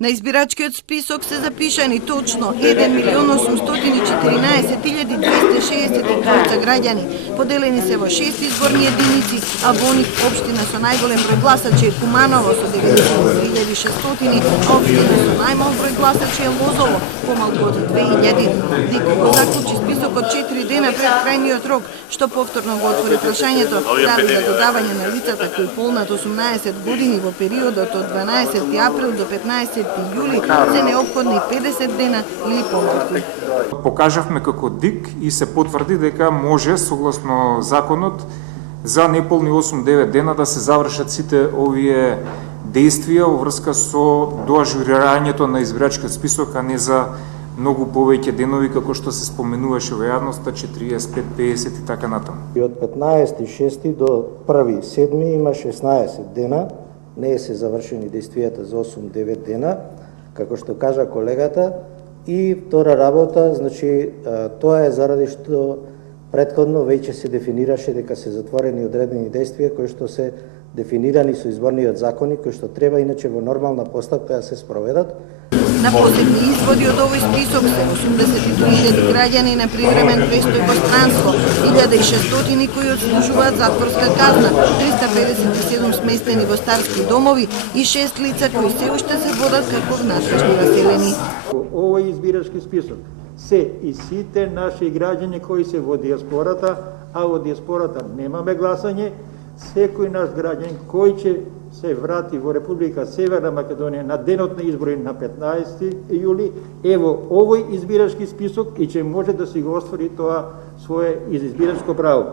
На избирачкиот список се запишани точно 1.814.263 граѓани. Поделени се во 6 изборни единици, а во нив општина со најголем број гласачи е Куманово со 93.600, а општина со најмал број гласачи е Лозово, помалку од 2.000. ДИК го заклучи списокот 4 дена пред крајниот рок, што повторно го отвори прашањето дали за додавање на лицата кои полнат 18 години во периодот од 12 април до 15 јули се неопходни 50 дена или помалку. Покажавме како ДИК и се потврди дека може согласно законот за неполни 8-9 дена да се завршат сите овие действија во врска со доажурирањето на избирачкиот список, а не за многу повеќе денови како што се споменуваше во јавноста 45, 50 и така натаму. И од 15.6 до 1.7 има 16 дена, не се завршени действијата за 8-9 дена, како што кажа колегата, и втора работа, значи тоа е заради што претходно веќе се дефинираше дека се затворени одредени действија кои што се дефинирани со изборниот закони, кои што треба иначе во нормална постапка да се спроведат. На последни изводи од овој список се 83.000 граѓани на привремен престој во странство, 1.600 кои отслужуваат затворска казна, 357 сместени во старски домови и 6 лица кои се уште се водат како внатрешни населени. Овој избирачки список се и сите наши граѓани кои се во диаспората, а во диаспората немаме гласање, секој наш граѓанин кој ќе се врати во Република Северна Македонија на денот на избори на 15 јули, ево овој избирачки список и ќе може да си го оствари тоа свое избирачко право.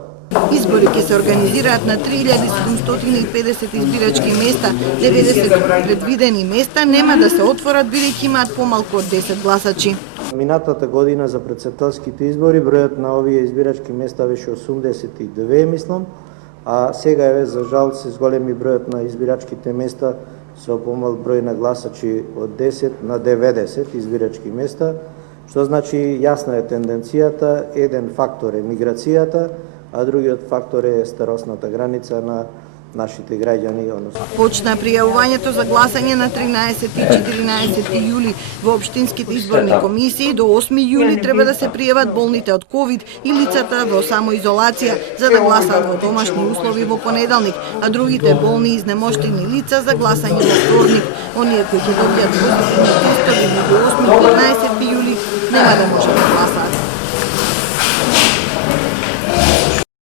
Избори ќе се организираат на 3.750 избирачки места, 90 предвидени места нема да се отворат бидејќи имаат помалку од 10 гласачи. Минатата година за претседателските избори бројот на овие избирачки места беше 82, мислам, а сега е за жал се зголеми бројот на избирачките места со помал број на гласачи од 10 на 90 избирачки места, што значи јасна е тенденцијата, еден фактор е миграцијата, а другиот фактор е старосната граница на нашите граѓани. Почна пријавувањето за гласање на 13 и 14 јули во општинските изборни комисии. До 8 јули треба да се пријават болните од ковид и лицата во самоизолација за да гласаат во домашни услови во понеделник, а другите болни и изнемоштени лица за гласање во вторник. Оние кои ќе добијат позитивни тестови до 8 и 15 јули нема да може да гласаат.